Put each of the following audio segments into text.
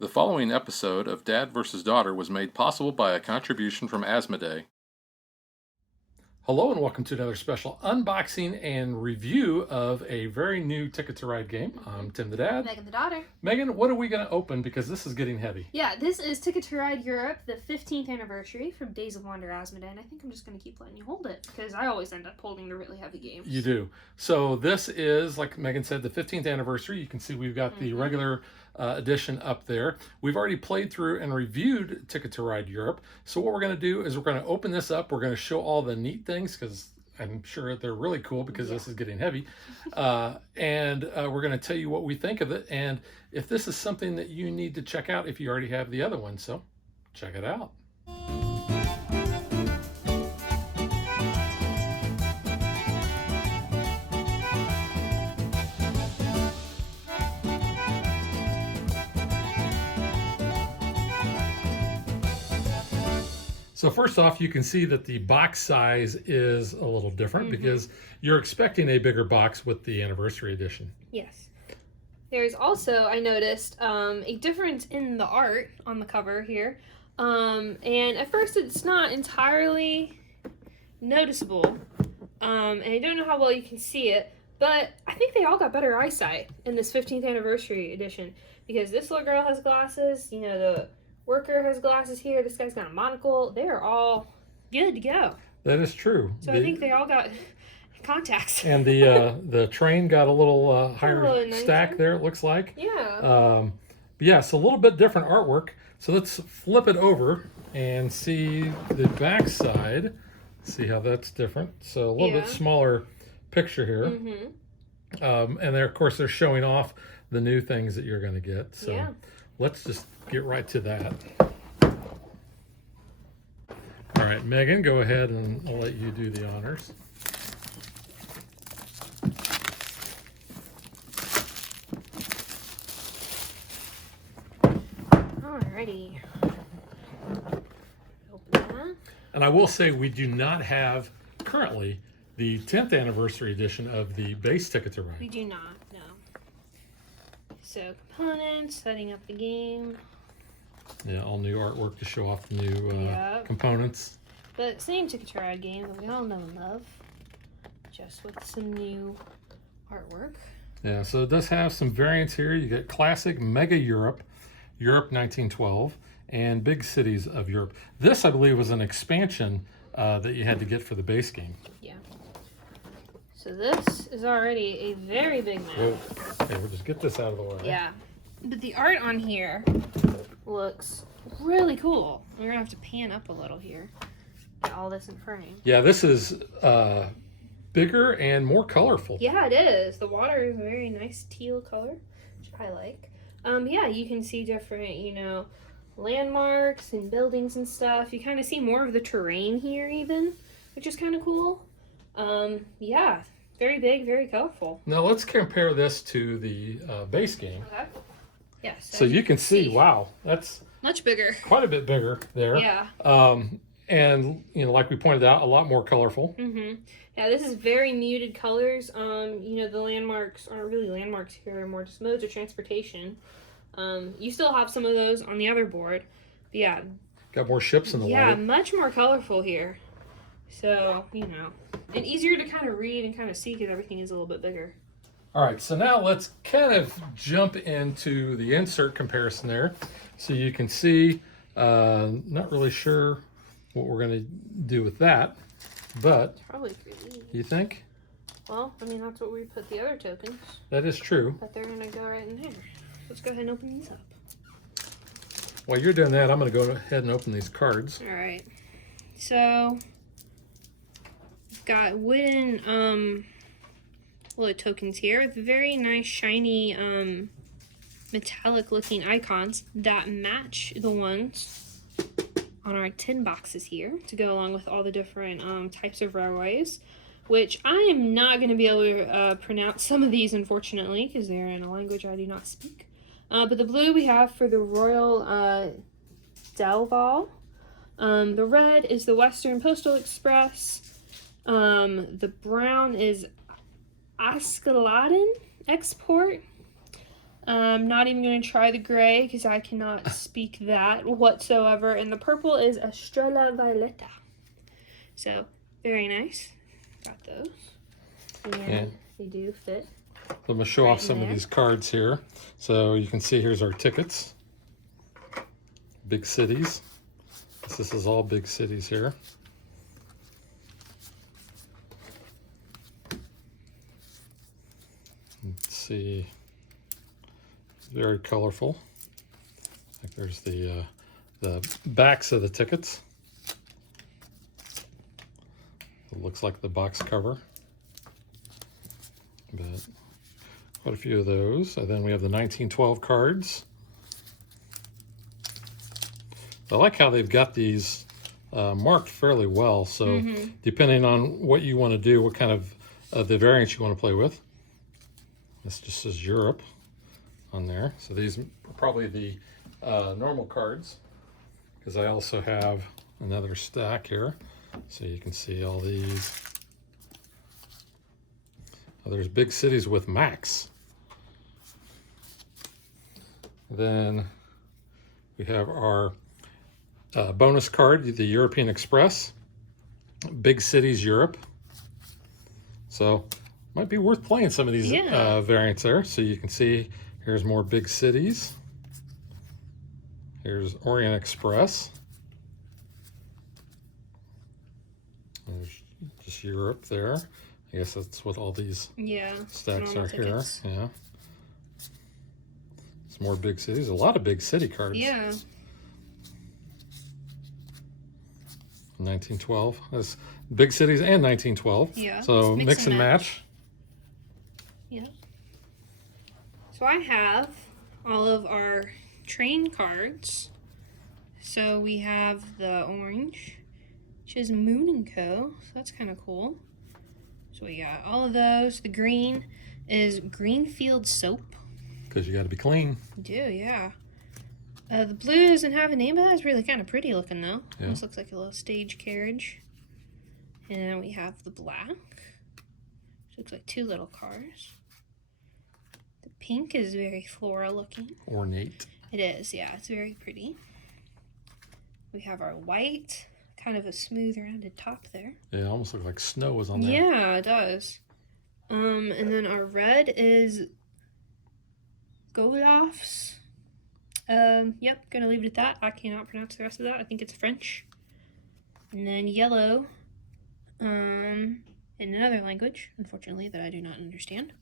The following episode of Dad vs. Daughter was made possible by a contribution from Asmodee. Hello and welcome to another special unboxing and review of a very new Ticket to Ride game. I'm Tim the Dad. Megan the daughter. Megan, what are we going to open because this is getting heavy? Yeah, this is Ticket to Ride Europe, the 15th anniversary from Days of Wonder Asmodee, and I think I'm just going to keep letting you hold it because I always end up holding the really heavy games. You do. So this is, like Megan said, the 15th anniversary. You can see we've got the regular edition up there. We've already played through and reviewed Ticket to Ride Europe. So what we're going to do is we're going to open this up. We're going to show all the neat things because I'm sure they're really cool because this is getting heavy. And we're going to tell you what we think of it. And if this is something that you need to check out if you already have the other one. So check it out. So first off, you can see that the box size is a little different because you're expecting a bigger box with the anniversary edition. Yes. There's also, I noticed, a difference in the art on the cover here. And at first it's not entirely noticeable. And I don't know how well you can see it, but I think they all got better eyesight in this 15th anniversary edition because this little girl has glasses, you know, the worker has glasses here. This guy's got a monocle. They're all good to go. That is true. So I think they all got contacts. And the train got a little higher stack there, it looks like. Yeah. Yeah, it's a little bit different artwork. So let's flip it over and see the back side. See how that's different. So a little bit smaller picture here. And they're, of course, they're showing off the new things that you're going to get. So let's just get right to that. All right, Megan, go ahead and I'll let you do the honors. Alrighty. Open that. And I will say we do not have currently the 10th anniversary edition of the base Ticket to Ride. We do not, no. So components, setting up the game. Yeah, all new artwork to show off the new components. The same Ticket to Ride game that we all know and love, just with some new artwork. Yeah, so it does have some variants here. You get Classic, Mega Europe, Europe 1912, and Big Cities of Europe. This, I believe, was an expansion that you had to get for the base game. Yeah. So this is already a very big map. Whoa. Okay, we'll just get this out of the way. Yeah. But the art on here looks really cool. We're gonna have to pan up a little here. Get all this in frame. Yeah, this is bigger and more colorful. Yeah, it is. The water is a very nice teal color, which I like. Yeah, you can see different, you know, landmarks and buildings and stuff. You kind of see more of the terrain here even, which is kind of cool. Yeah, very big, very colorful. Now let's compare this to the base game. Okay. Yes. So you can see, wow, that's much bigger. Quite a bit bigger there. Yeah. And, you know, like we pointed out, a lot more colorful. Yeah, this is very muted colors. You know, the landmarks aren't really landmarks here, they're more just modes of transportation. You still have some of those on the other board. But yeah. Got more ships in the water. Yeah, much more colorful here. So, you know, and easier to kind of read and kind of see because everything is a little bit bigger. All right, so now let's kind of jump into the insert comparison there. So you can see, not really sure what we're going to do with that, but probably pretty. You think? Well, I mean, that's what we put the other tokens. That is true. But they're going to go right in there. Let's go ahead and open these up. While you're doing that, I'm going to go ahead and open these cards. All right. So, we've got wooden little tokens here with very nice, shiny, metallic looking icons that match the ones on our tin boxes here to go along with all the different types of railways, which I am not going to be able to pronounce some of these, unfortunately, because they're in a language I do not speak. But the blue we have for the Royal Delval. The red is the Western Postal Express. The brown is Askeladden Export. I'm not even going to try the gray because I cannot speak that whatsoever. And the purple is Estrella Violeta. So, very nice. Got those. And they do fit. Let me show off some of these cards here. So you can see here's our tickets. Big cities. This is all big cities here. Let's see. Very colorful. Like there's the backs of the tickets. It looks like the box cover. But quite a few of those. And then we have the 1912 cards. I like how they've got these marked fairly well. So depending on what you want to do, what kind of the variants you want to play with. This just says Europe on there. So these are probably the normal cards, because I also have another stack here. So you can see all these. Oh, there's big cities with Max. Then we have our bonus card, the European Express. Big cities, Europe. So might be worth playing some of these variants there. So you can see here's more big cities. Here's Orient Express. There's just Europe there. I guess that's what all these stacks are tickets. Here. Yeah. It's more big cities. A lot of big city cards. Yeah. 1912. That's big cities and 1912. Yeah. So mix and match. Yeah. So I have all of our train cards. So we have the orange, which is Moon & Co. So that's kind of cool. So we got all of those. The green is Greenfield Soap. Because you got to be clean. You do, yeah. The blue doesn't have a name, but that's really kind of pretty looking, though. Yeah. Almost looks like a little stage carriage. And then we have the black, which looks like two little cars. The pink is very floral looking. Ornate. It is, yeah. It's very pretty. We have our white, kind of a smooth rounded top there. Yeah, almost looks like snow was on there. Yeah, it does. And then our red is Golofs. Yep, gonna leave it at that. I cannot pronounce the rest of that. I think it's French. And then yellow, in another language, unfortunately, that I do not understand.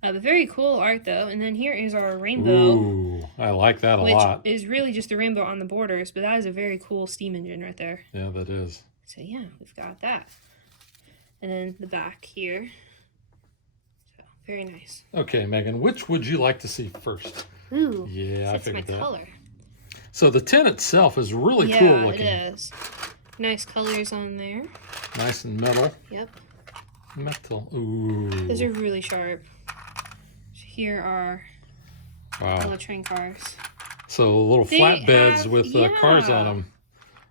But very cool art, though. And then here is our rainbow. Ooh, I like that a lot. Which is really just the rainbow on the borders, but that is a very cool steam engine right there. Yeah, that is. So yeah, we've got that. And then the back here. So, very nice. Okay, Megan, which would you like to see first? Ooh, yeah, I figured my that. color. So the tin itself is really cool looking. Yeah, it is. Nice colors on there. Nice and metal. Yep. Metal. Ooh. Those are really sharp. So here are all the train cars. So little flatbeds with cars on them.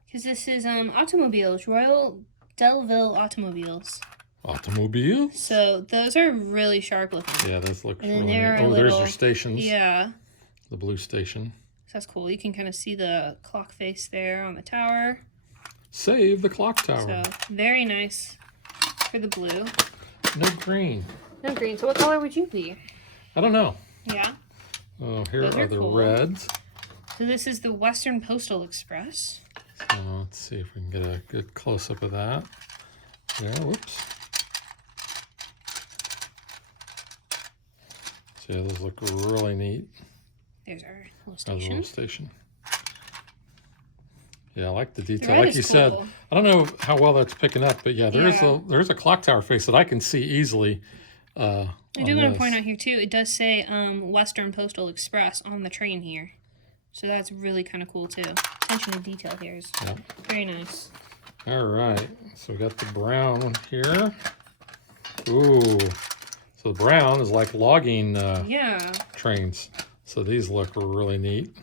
Because this is automobiles, Royal Delville Automobiles. Automobiles? So those are really sharp looking. Yeah, those look and really neat. Oh, there's your stations. Yeah. The blue station. So that's cool. You can kind of see the clock face there on the tower. Save the clock tower. So very nice for the blue. No green. No green. So what color would you be? I don't know. Yeah. Oh, here Those are the cool. reds. So this is the Western Postal Express. So let's see if we can get a good close-up of that. There, whoops. So yeah, those look really neat. There's our little station. Little station. Yeah, I like the detail. The red Like you is said, cool. I don't know how well that's picking up, but yeah, there's a clock tower face that I can see easily. I do want to point out here too, it does say Western Postal Express on the train here. So that's really kind of cool too. Attention to detail here is very nice. All right, so we got the brown one here. Ooh, so the brown is like logging trains. So these look really neat.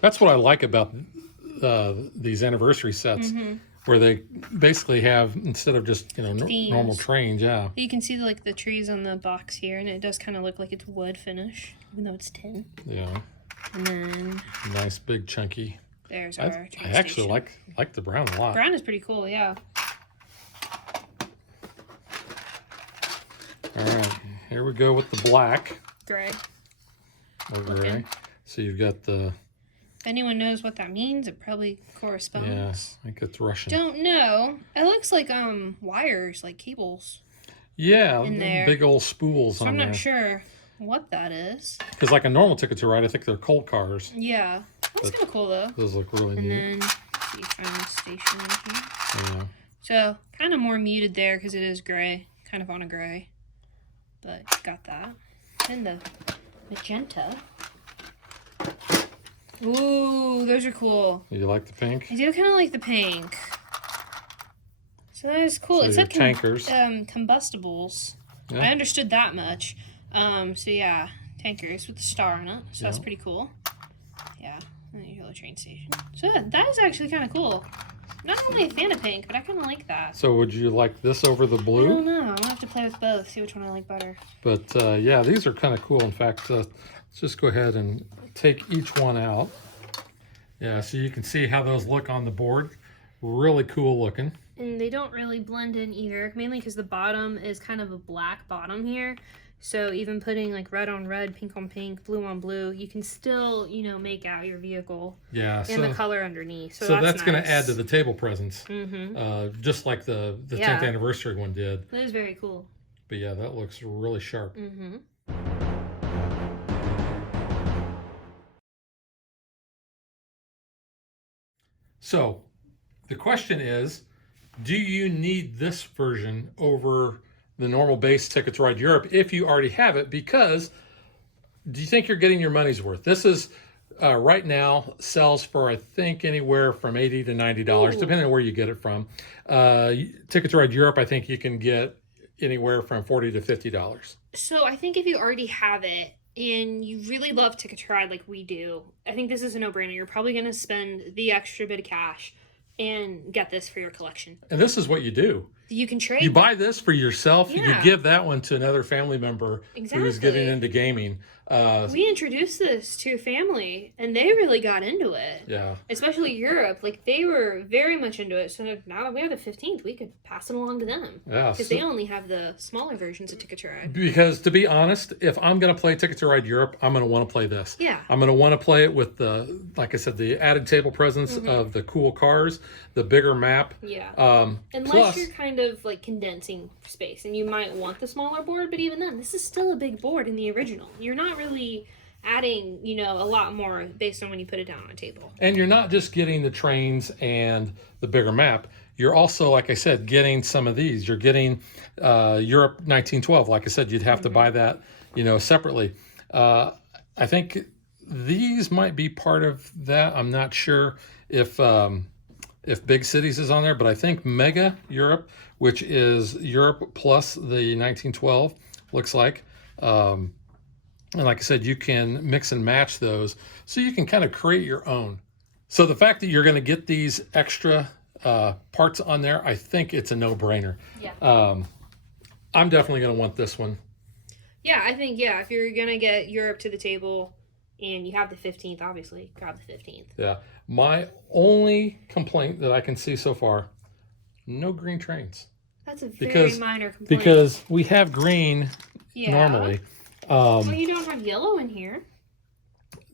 That's what I like about these anniversary sets. where they basically have, instead of just, you know, normal trains, yeah. You can see like the trees on the box here, and it does kind of look like it's wood finish, even though it's tin. Yeah. And then nice big chunky. There's our train I actually station. like the brown a lot. Brown is pretty cool, yeah. All right, here we go with the black. Gray. Or gray. So you've got the... If anyone knows what that means, it probably corresponds. Yeah, I think it's Russian. Don't know. It looks like wires, like cables. Yeah, in there. Big old spools so on there. I'm not sure what that is. Because like a normal Ticket to Ride, I think they're coal cars. Yeah, that's kind of cool though. Those look really neat. And then let's see, final station in here. Yeah. So kind of more muted there because it is gray, kind of on a gray. But got that. Then the magenta. Ooh, those are cool. You like the pink? I do kind of like the pink. So that is cool. So it said tankers. Combustibles. Yeah. I understood that much. So yeah, tankers with the star on it. So that's pretty cool. Yeah, and the yellow train station. So that is actually kind of cool. Not only a fan of pink, but I kind of like that. So would you like this over the blue? I don't know. I'll have to play with both, see which one I like better. But yeah, these are kind of cool. In fact, let's just go ahead and take each one out. Yeah, so you can see how those look on the board. Really cool looking. And they don't really blend in either, mainly because the bottom is kind of a black bottom here. So even putting like red on red, pink on pink, blue on blue, you can still, you know, make out your vehicle. Yeah. And the color underneath. So that's nice. going to add to the table presence. Mm-hmm. Just like the 10th anniversary one did. That is very cool. But yeah, that looks really sharp. Mm-hmm. So the question is, do you need this version over the normal base Ticket to Ride Europe if you already have it? Because do you think you're getting your money's worth? This is right now sells for, I think, anywhere from $80 to $90, depending on where you get it from. Ticket to Ride Europe, I think you can get anywhere from $40 to $50. So I think if you already have it and you really love Ticket to Ride like we do, I think this is a no-brainer. You're probably going to spend the extra bit of cash and get this for your collection. And this is what you do. You can trade. You buy this for yourself. Yeah. You give that one to another family member who's getting into gaming. We introduced this to a family, and they really got into it. Yeah. Especially Europe. Like, they were very much into it. So now that we have the 15th, we could pass it along to them. Yeah. Because they only have the smaller versions of Ticket to Ride. Because, to be honest, if I'm going to play Ticket to Ride Europe, I'm going to want to play this. Yeah. I'm going to want to play it with the, like I said, the added table presence of the cool cars, the bigger map. Yeah. Unless plus, you're kind of, like, condensing space, and you might want the smaller board, but even then, this is still a big board in the original. You're not really adding, you know, a lot more based on when you put it down on a table. And you're not just getting the trains and the bigger map. You're also, like I said, getting some of these. You're getting Europe 1912. Like I said, you'd have to buy that, you know, separately. I think these might be part of that. I'm not sure if Big Cities is on there, but I think Mega Europe, which is Europe plus the 1912, looks like. And like I said, you can mix and match those, so you can kind of create your own. So the fact that you're going to get these extra parts on there, I think it's a no-brainer. Yeah. I'm definitely going to want this one. Yeah, I think, yeah, if you're going to get Europe to the table and you have the 15th, obviously, grab the 15th. Yeah. My only complaint that I can see so far, no green trains. That's a very minor complaint. Because we have green normally. Well, you don't have yellow in here.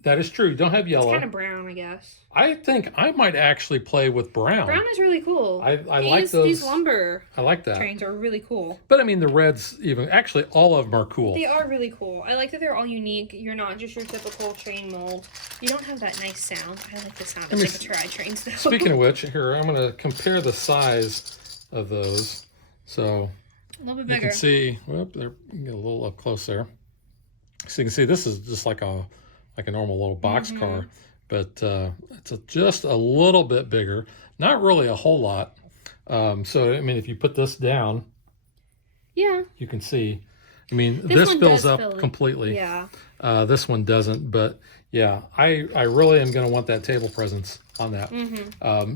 That is true. You don't have yellow. It's kind of brown, I guess. I think I might actually play with brown. Brown is really cool. I like those. These lumber I like that. trains are really cool. But I mean, the reds even, actually all of them are cool. They are really cool. I like that they're all unique. You're not just your typical train mold. You don't have that nice sound. I like the sound of Ticket to Ride trains, though. Speaking of which, here, I'm going to compare the size of those. So a little bit bigger. You can see, whoop, they're get a little up close there. So you can see this is just like a normal little box car, but it's just a little bit bigger. Not really a whole lot. So I mean, if you put this down, you can see. I mean, this fills up completely. Yeah. This one doesn't, but Yeah, I really am going to want that table presence on that.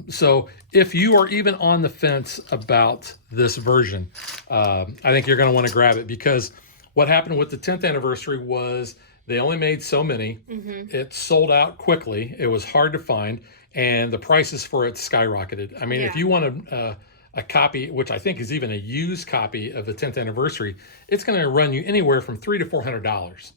So if you are even on the fence about this version, I think you're going to want to grab it, because what happened with the 10th anniversary was they only made so many. It sold out quickly. It was hard to find, and the prices for it skyrocketed. I mean, if you want a copy, which I think is even a used copy of the 10th anniversary, it's going to run you anywhere from $300 to $400.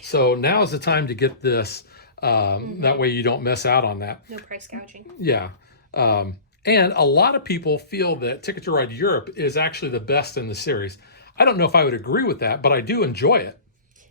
So now is the time to get this. That way you don't miss out on that. No price gouging. Yeah. And a lot of people feel that Ticket to Ride Europe is actually the best in the series. I don't know if I would agree with that, but I do enjoy it.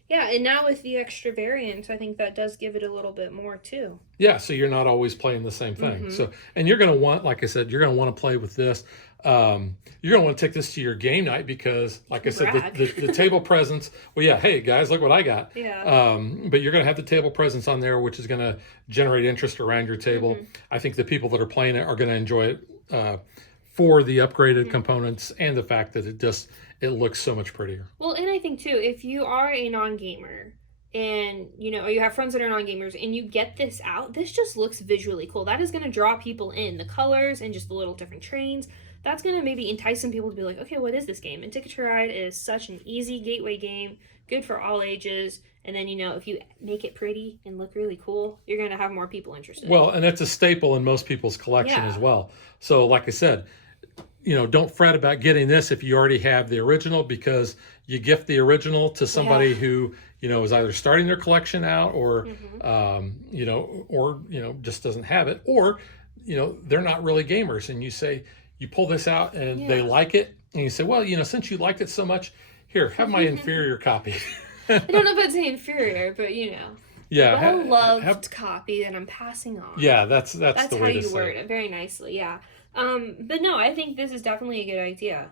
Yeah, and now with the extra variants, I think that does give it a little bit more too. Yeah, so you're not always playing the same thing. So, and you're going to want, like I said, you're going to want to play with this. You're going to want to take this to your game night because, like I said, the table presence. Well, yeah, hey guys, look what I got. Yeah. But you're going to have the table presence on there, which is going to generate interest around your table. I think the people that are playing it are going to enjoy it for the upgraded components and the fact that it looks so much prettier. Well, and I think too, if you are a non-gamer and or you have friends that are non-gamers and you get this out, this just looks visually cool. That is going to draw people in. The colors and just the little different trains, that's going to maybe entice some people to be like, okay, what is this game? And Ticket to Ride is such an easy gateway game, good for all ages. And then, if you make it pretty and look really cool, you're going to have more people interested. Well, and it's a staple in most people's collection as well. So like I said, don't fret about getting this if you already have the original, because you gift the original to somebody who, is either starting their collection out or, just doesn't have it, or, they're not really gamers, and you pull this out and they like it, and you say, well, since you liked it so much, here, have my inferior copy. I don't know if I'd say inferior, but yeah, well-loved copy that I'm passing on. Yeah, that's the way to say it. That's how you word it very nicely, yeah. But no, I think this is definitely a good idea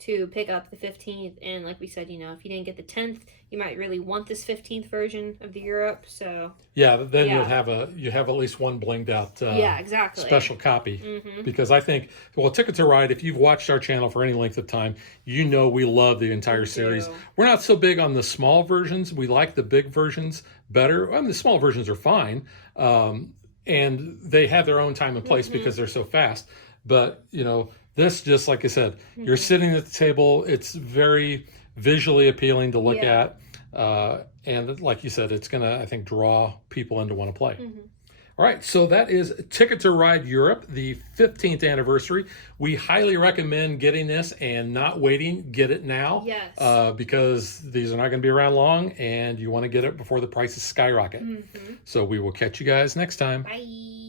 to pick up the 15th. And like we said, if you didn't get the 10th, you might really want this 15th version of the Europe. So yeah, then you have at least one blinged out exactly special copy. Because I think, well, Ticket to Ride, if you've watched our channel for any length of time, we love the entire series. We're not so big on the small versions. We like the big versions better. I mean, the small versions are fine, and they have their own time and place because they're so fast. But, this, just like I said, you're sitting at the table. It's very visually appealing to look at. And like you said, it's going to, I think, draw people in to want to play. All right, so that is Ticket to Ride Europe, the 15th anniversary. We highly recommend getting this and not waiting. Get it now. Yes. Because these are not going to be around long, and you want to get it before the prices skyrocket. So we will catch you guys next time. Bye.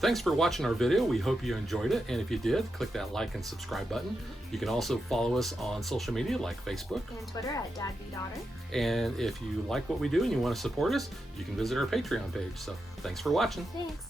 Thanks for watching our video. We hope you enjoyed it. And if you did, click that like and subscribe button. You can also follow us on social media like Facebook and Twitter at DadBeDaughter. And if you like what we do and you want to support us, you can visit our Patreon page. So thanks for watching. Thanks.